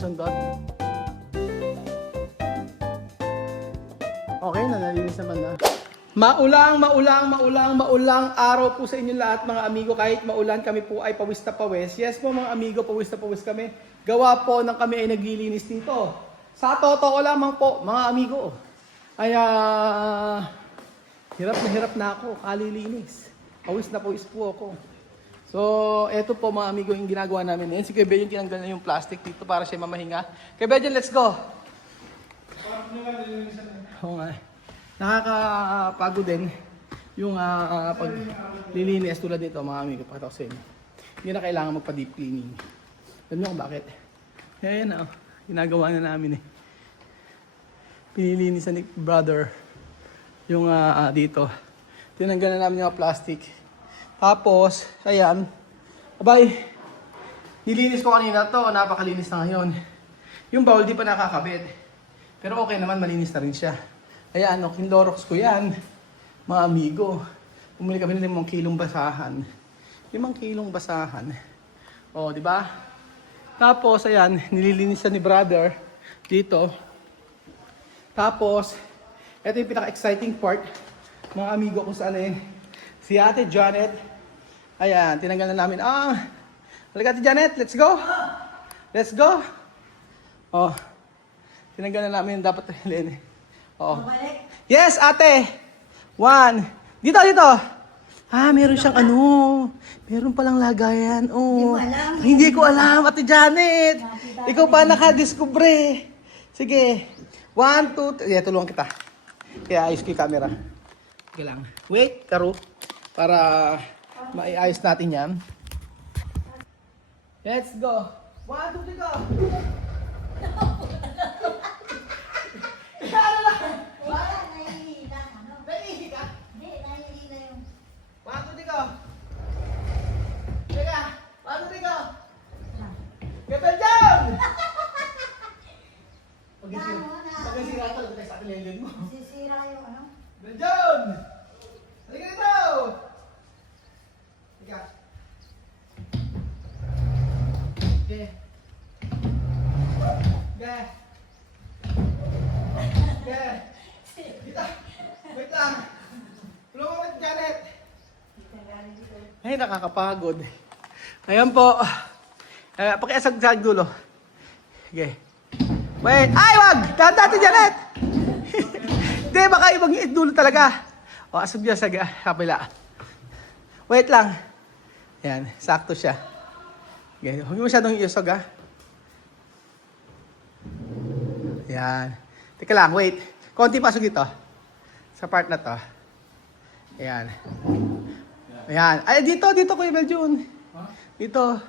masundot. Okay na, nalinis naman na. Maulang araw po sa inyo lahat mga amigo. Kahit maulan, kami po ay pawis na pawis. Yes po mga amigo, pawis na pawis kami. Gawa po ng kami ay naglilinis dito. Sa totoo lamang po mga amigo. Ay hirap na ako, kalilinis. Pawis na pawis po ako. So, eto po mga amigo yung ginagawa namin. Yan si Kuya Bejon, tinanggal na yung plastic dito para siya mamahinga. Kuya Bejon, let's go! Oo nga. Nakakapagod din yung paglilinis tulad nito mga amigo. Pakita ko sa inyo. Hindi na kailangan magpa-deep cleaning. Alam niyo kung bakit? Ayan na, ginagawa na namin eh. Pinilinisan ni brother yung dito. Tinanggal na namin yung plastic. Tapos, ayan. Abay, nilinis ko kanina to. Napakalinis na ngayon. Yung bowl di pa nakakabit. Pero okay naman, malinis na rin siya. Ayan, kinlorox ko yan. Mga amigo. Bumili kami ng 5 kilong basahan. 5 kilong basahan. O, di ba? Tapos, ayan, nililinisan ni brother dito. Tapos, ito yung pinaka-exciting part. Mga amigo kung saan eh. Si Ate Janet. Ayan, tinanggal na namin. Halika Ate Janet, let's go. Let's go. Oh, tinanggal na namin dapat rin. Oh. Yes, ate. 1. Dito. Meron siyang meron palang lagayan. Oh. Hindi ko alam, Ate Janet. Ikaw pa nakadiskubre. Sige. 1, 2, 3. Tulungan kita. Kaya ayos ko yung camera. Okay lang. Wait, Karo. Para maiayos natin yan. Let's go. 1, 2, 3, go. Pag-sira ito, lagay sa atin lelen mo. Sisira yung ano? Beljon! Halika dito! Halika. Okay. Okay. Okay. Dito. Wait lang. Tulungan mo, Janet. Ay, nakakapagod. Ayan po. Pakiasag sa dulo. Okay. Wait! Ay, wag! Dati Janet! Hindi, baka ibang dulo talaga. O, asog niya sa kapila. Wait lang. Ayan, sakto siya. Okay, huwag mo masyadong iusog, ha? Ayan. Teka lang, wait. Konti pasok dito. Sa part na to. Ayan. Ayan. Ay, dito, Kuya Beljun. Dito.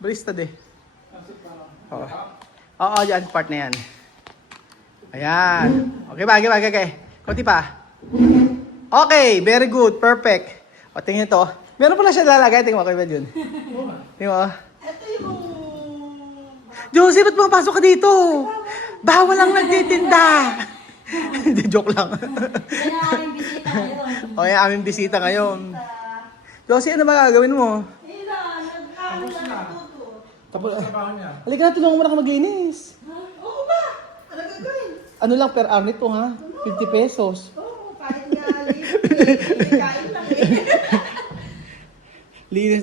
Barista de. Oo, yan, part na yan. Ayan. Okay. Konti pa. Okay, very good, perfect. O, tingnan ito. Meron pala siya lalagay. Tingnan mo, Kuya Beljun. Tingnan mo. Ito yung... Josie, ba't mapasok ka dito? Bawal lang nagtitinda. Hindi, joke lang. Yan ang aming bisita ngayon. O, yan, aming bisita ngayon. Josie, ano ba gagawin mo? Nag-aaral na natuto. Tapos, halika na, tulungan mo na ka maglinis. Oo ba? Ano gagawin? Ano lang per hour nito, ha? 50 pesos. Oo, kahit nga kain lang Linis.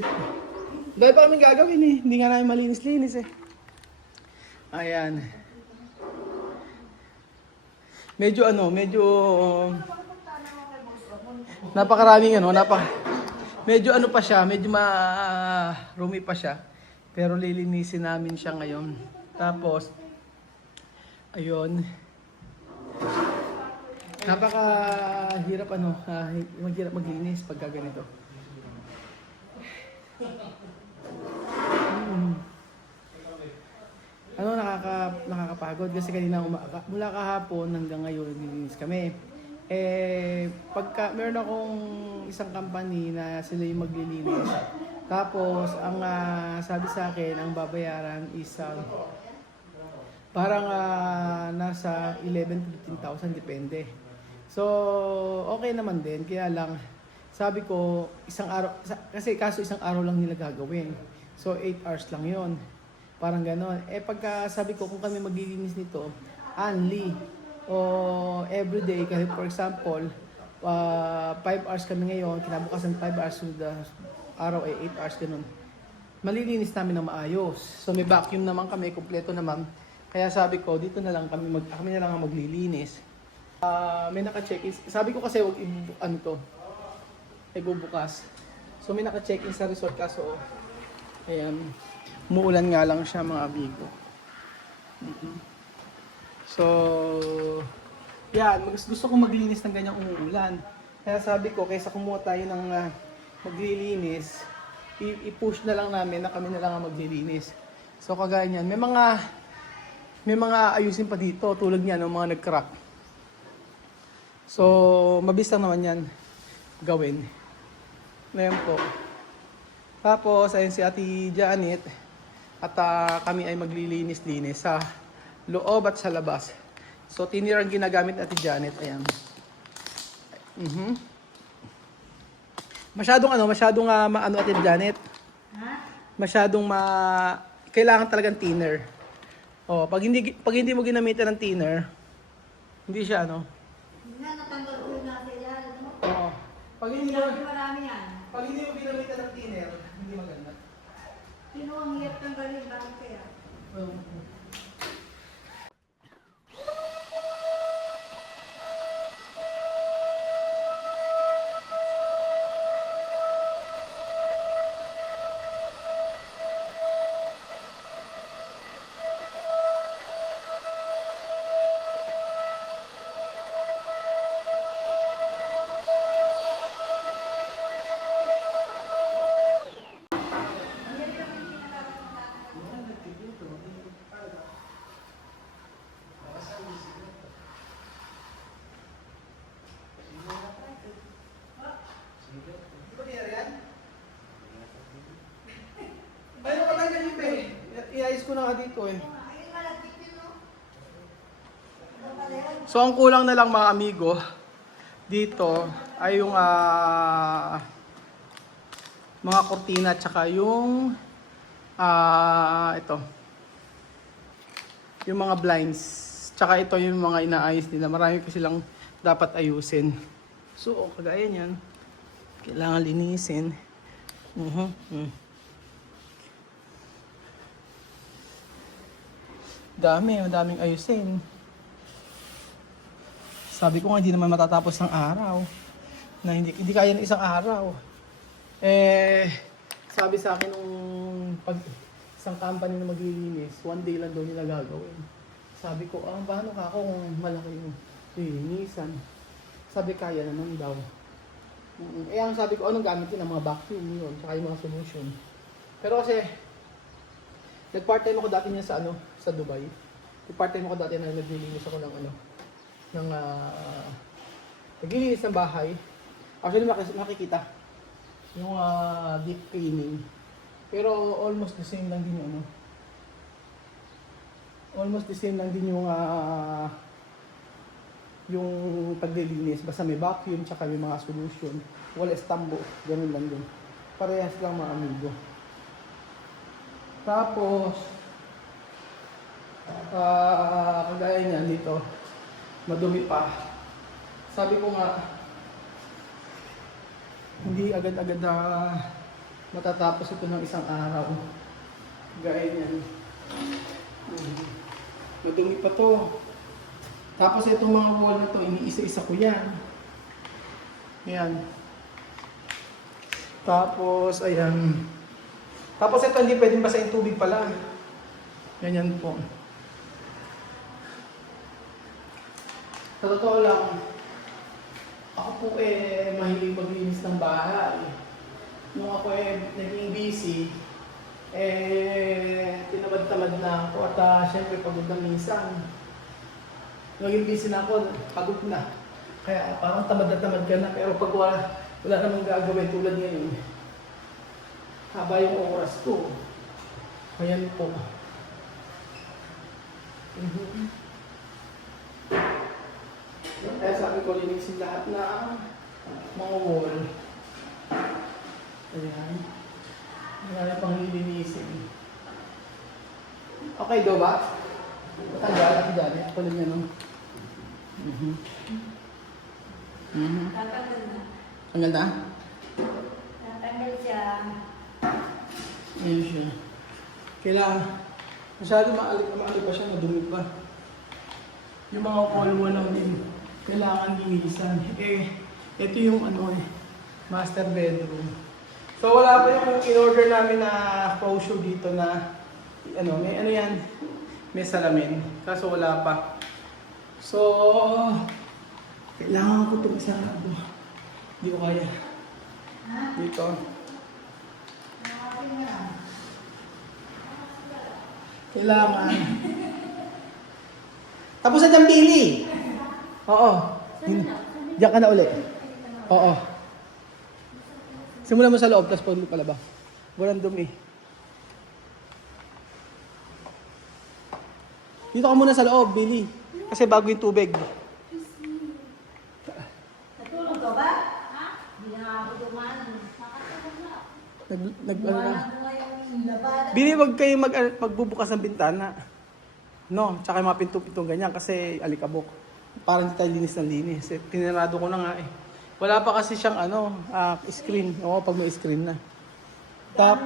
Dahil pa kami gagawin eh. Hindi nga namin malinis-linis eh. Ayan. Medyo napakaraming medyo pa siya, medyo rumi pa siya. Pero lilinisin namin siya ngayon. Tapos, ayun. Napakahirap maghirap maglinis pagka ganito. Nakakapagod kasi kanina mula kahapon hanggang ngayon nilinis kami. Meron akong isang company na sila yung maglilinis. Tapos ang sabi sa akin ang babayaran is parang nasa 11 to 15,000 depende. So okay naman din, kaya lang sabi ko isang araw kasi isang araw lang nila gagawin. So 8 hours lang 'yon. Parang ganon. Eh pagka sabi ko kung kami maglilinis nito, only o everyday, kasi for example, 5 hours kami ngayon, kinabukasan 5 hours, so the araw ay 8 hours ganun. Malilinis namin ng maayos. So may vacuum naman kami, kumpleto naman. Kaya sabi ko, dito na lang kami na lang ang maglilinis. May naka-check-in. Sabi ko kasi wag ano to, ibubukas. So may naka-check-in sa resort kaso, ayan, umuulan nga lang siya mga amigo. So, yan, gusto kong maglinis ng ganyang umuulan. Kaya sabi ko, kaysa kumuha tayo ng maglilinis, i-push na lang namin na kami na lang ang maglilinis. So kagaya niyan, may mga ayusin pa dito tulad niyan, ng mga nag-crack. So, mabilis lang naman yan gawin. Ngayon po. Tapos, ayun si Ate Janet at kami ay maglilinis-linis sa loob at sa labas. So, tinira ang ginagamit ni Ate Janet. Ayan. Masyadong maano Ate Janet? Ha? Masyadong kailangan talagang thinner. Oh, pag hindi mo ginamitan ng thinner, hindi siya Nga, natanggal ko na sila. Ano? Oo. Pag hindi Marami yan. mo ginamitan ng thinner, hindi maganda. Sino ang hirap tanggalin? Bakit kaya? Mayroon ka lang ganito eh. Iayos ko na nga dito eh. Ayun, malapit yun, no? So ang kulang na lang mga amigo dito ay yung mga kortina at saka yung ito. Yung mga blinds. Tsaka ito yung mga inaayos nila. Marami pa silang dapat ayusin. So kagaya niyan. Kailangan linisin. Madaming ayusin. Sabi ko nga hindi naman matatapos ng araw. Na hindi kaya ng isang araw. Sabi sa akin nung isang company na maglilinis, 1 day lang daw nila gagawin. Sabi ko, paano ka kung malaki yung lilinisan? Sabi kaya naman daw. Ang sabi ko, anong gamit yun? Ang mga vacuum yun, tsaka yung mga solution. Pero kasi, nag-part-time ako dati niya sa Dubai. Nag-part-time ako dati na naglilinis ako ng naglilinis ng bahay. Actually, makikita yung deep cleaning. Pero almost the same lang din yung almost the same lang din yung paglilinis. Basta may vacuum, tsaka may mga solution. Wala estambo, ganun lang din. Parehas lang mga amigo. Tapos, kagaya niyan dito, madumi pa. Sabi ko nga, hindi agad-agad na matatapos ito ng isang araw. Gaya niyan. Madumi pa to. Tapos itong mga wall na to, iniisa-isa ko yan. Yan. Tapos, ayan. Tapos ito, hindi pwedeng basahin tubig pala. Ganyan po. Sa totoo lang, ako po mahilig maglinis ng bahay. Nung ako naging busy, tinamad-tamad na ako at syempre pagod na minsan. Naging busy na ako, pagod na. Kaya parang tamad na tamad ka na, pero pag wala namang gagawin tulad ngayon, haba yung oras ko. Ayan po. Kaya sabi ko, linisin lahat na mga wall. Ayan. Wala na pang lilinisin. Okay, do ba? Tanggal, Ate Janet. Kunin niya no. Tatanggal na. Tanggal na? Tatanggal siya. Ayan siya. Kailangan, masyado maali pa siya, madumi pa. Yung mga wall lang din, kailangan linisan. Ito yung master bedroom. So wala pa yung in-order namin na pro show dito na, may yan, may salamin. Kaso wala pa. So, kailangan ko itong isang Hindi ko kaya. Dito. Kailangan. Tapos na dyan, Billy. Oo. Diyan ka na ulit. Oo. Simulan mo sa loob, tapos pwede pala ba? Walang dumi. Dito ka muna sa loob, Billy. Kasi bago yung tubig. Natulog ka ba? Ha? Hindi na ako dumaan. Ano na? Dumaan mo ngayong labada. Billy, wag kayo magbubukas ng bintana. No, tsaka yung mga pinto-pintong ganyan kasi alikabok. Parang hindi tayo linis ng linis. Tinarado ko na nga eh. Wala pa kasi siyang screen. Oo, pag may screen na. Tap.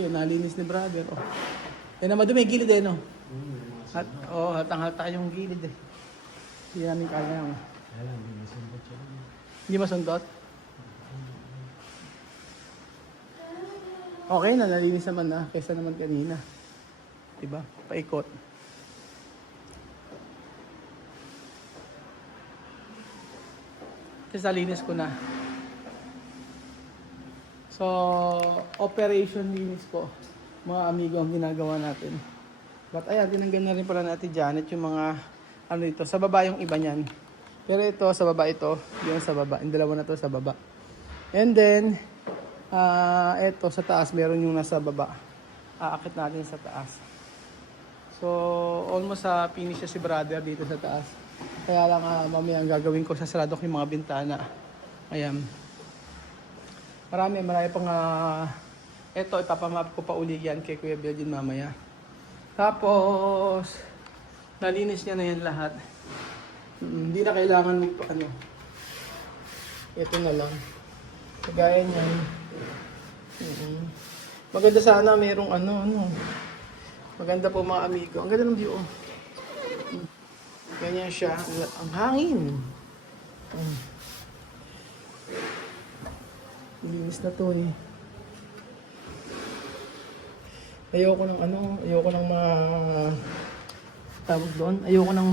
Yun, nalinis ni brother. Oh. Yan na madumi, gilid eh, no? Hatang-hata yung gilid eh. Hindi namin kaya yan. Hindi masundot? Okay na, nalinis naman na. Kesa naman kanina. Diba? Paikot. Kasi linis ko na. So, operation linis ko. Mga amigo ang ginagawa natin. But ayan, tinanggal na rin pala natin Janet yung mga ito. Sa baba yung iba niyan. Pero ito, sa baba ito. Yung sa baba. Yung dalawa na to sa baba. And then, ito sa taas, meron yung nasa baba. Aakit natin sa taas. So, almost finish si brother dito sa taas. Kaya lang mamaya ang gagawin ko, sasarado ko yung mga bintana. Ayan. Marami pang ito, ipapamap ko pa uli yan kay Kuya Belgin mamaya. Tapos, nalinis niya na yan lahat. Hindi na kailangan ito na lang. Kagaya niyan. Maganda sana mayroong Maganda po mga amigo. Ang ganda ng view. Ganyan siya. Ang hangin. Linis na to eh. Ayoko ng tawag doon. Ayoko ng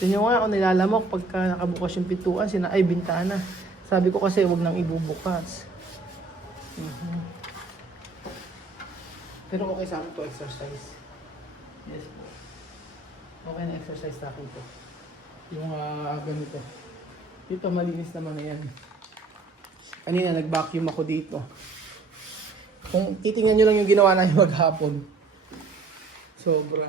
tingnan nga ako nilalamok pagka nakabukas yung pintuan, bintana. Sabi ko kasi wag nang ibubukas. Pero okay sa akin to exercise. Yes po. Okay na exercise sa akin to. Yung ganito. Dito malinis naman na yan. Kanina nag-vacuum ako dito. Kung titingnan nyo lang yung ginawa namin maghapon. Sobra.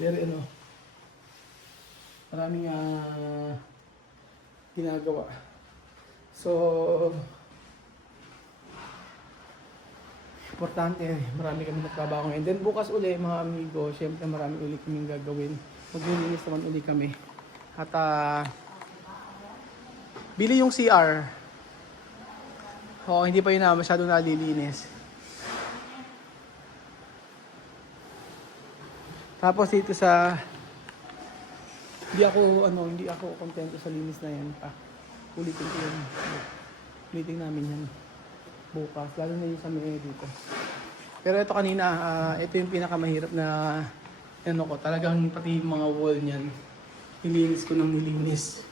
Pero maraming ginagawa. So, importante, marami kami nagtrabaho ngayon. Then bukas uli mga amigo, syempre marami uli kaming gagawin. Maglilinis naman uli kami. At bili yung CR. Hindi pa yun masyadong nalilinis. Tapos dito hindi ako kontento sa linis na yan pa. Ulitin ko yan. Ulitin namin yan bukas, lalo na yung sa may dito. Pero ito kanina, ito yung pinakamahirap na talagang pati yung mga wall niyan. Nilinis ko ng nilinis.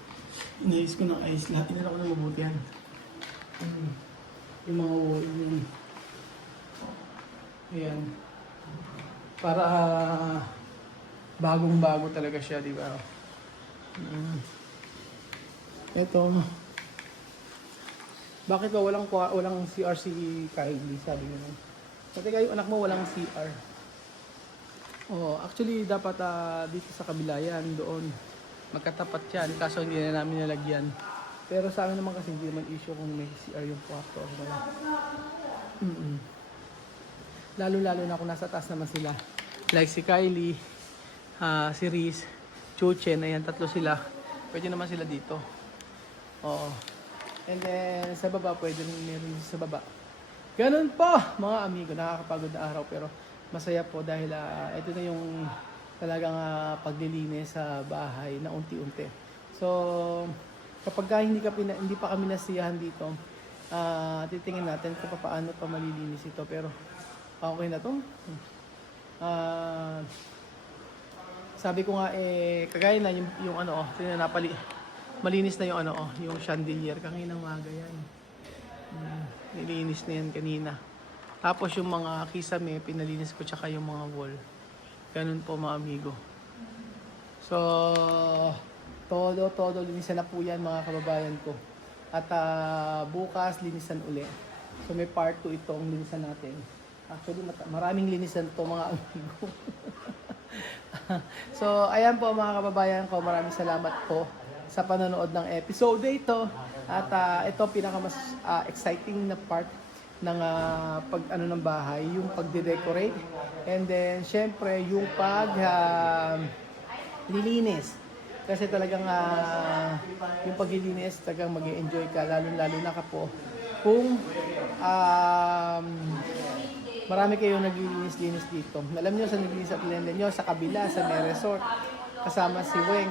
Inilis ko ng ice lahat. Inila ko ng mabuti yan. Yung mga wall yun. Ayan. Para bagong-bago talaga siya, di ba? Ito. Bakit ba walang CR si Kylie? Sabi mo. Pati kayo anak mo walang CR. Actually dapat dito sa kabila yan, doon. Magkatapat yan, kaso hindi na namin nalagyan. Pero sa amin naman kasi hindi naman issue kung may CR yung kwarto. Wala. Mm-mm. Lalo-lalo na kung nasa taas naman sila. Like si Kylie, si Reese, Chuchen, ayan, tatlo sila. Pwede naman sila dito. Oo. And then, sa baba, pwede rin meron sa baba. Ganun po, mga amigo. Nakakapagod na araw, pero masaya po dahil ito na yung talagang paglilinis sa bahay na unti-unti. So, kapag hindi pa kami nasiyahan dito, titingin natin kung paano pa malilinis ito. Pero, okay na to. Sabi ko nga kagaya na yung ano malinis na yung ano yung chandelier kaninang umaga yan. Nilinis na yan kanina. Tapos yung mga kisame pinalinis ko tsaka yung mga wall. Ganun po mga amigo. So todo linisan na po yan mga kababayan ko. At bukas linisan uli. So may part 2 itong linisan natin. Actually maraming linisan to mga amigo. So, ayan po mga kababayan ko, maraming salamat po sa panonood ng episode ito. At ito pinaka mas exciting na part ng pag ng bahay, yung pagde-decorate. And then, syempre, yung lilinis. Kasi talagang yung paglilinis, talagang mag-enjoy ka, lalo na ka po. Kung marami kayong naglilinis-linis dito. Alam niyo sa naglilinis at linenda niyo sa kabila, sa may resort, kasama si Weng.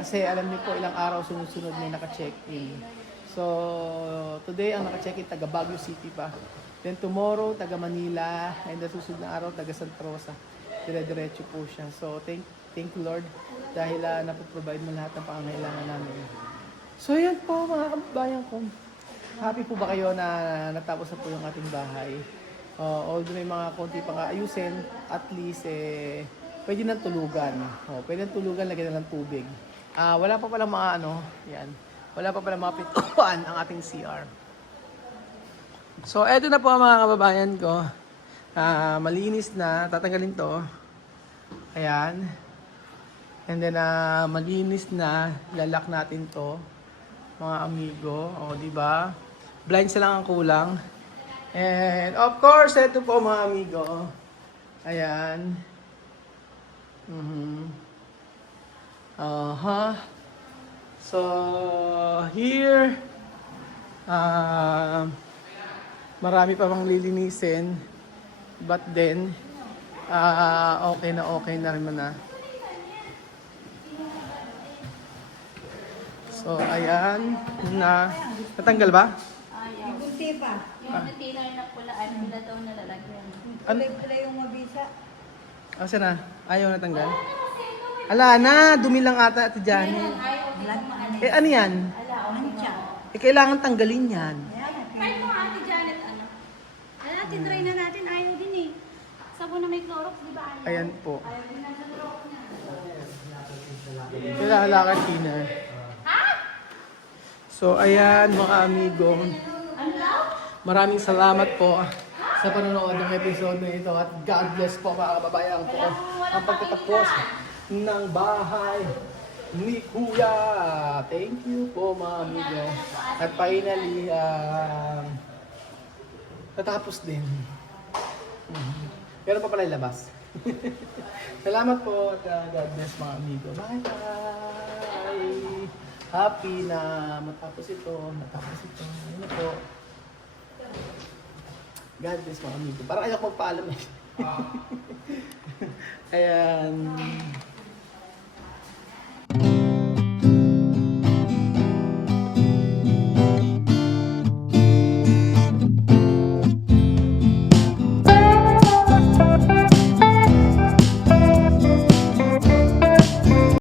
Kasi alam niyo po ilang araw sunod-sunod may naka-check-in. So, today ang naka-check-in taga Baguio City pa. Then tomorrow, taga Manila. And the susunod na araw, taga Santa Rosa. Dire-diretso po siya. So, thank you Lord dahil napoprovide mo lahat ng pangangailangan namin. So, yan po mga kababayan ko. Happy po ba kayo na natapos na po yung ating bahay? Although may mga konti pang ayusin, at least pwede nang tulugan. Pwede nang tulugan, lagyan na ng tubig. Wala pa palang mga yan. Wala pa palang mga pintuan ang ating CR. So, eto na po mga kababayan ko. Malinis na, tatanggalin to. Ayan. And then, malinis na, lalak natin to. Mga amigo, di ba? Blinds lang ang kulang. And of course, ito po mga amigo. Ayan. So, here, marami pa bang lilinisin. But then, okay na rin na. So, ayan. Natanggal ba? May gunti pa. Yung container na pulaan, nila daw nalalagyan. Kulay-kulay yung mabisa. Asa na? Ayaw natanggal? Ala na, dumi lang ata Ate Janet. Ayaw din maano. Ano yan? Ala, okay Mancha. na. Kailangan tanggalin yan. Kahit mga Ate Janet, ano? Natin, try na natin. Ayaw din eh. Sabon na may Clorox, di ba? Ayaw. Ayan po. Ayaw din na sa Clorox niya. Kailangan cleaner. So, ayan mga amigo. Ano daw? Maraming salamat po sa panonood ng episode na ito at God bless po mga kababayan ko ang pagtatapos ng bahay ni Kuya. Thank you po mga amigo. At finally, tatapos din. Pero pa pala ilabas. Salamat po at God bless mga amigo. Bye! Happy na matapos ito. Ano po? God bless mga amigo. Parang ayaw magpaalam eh. Ayan.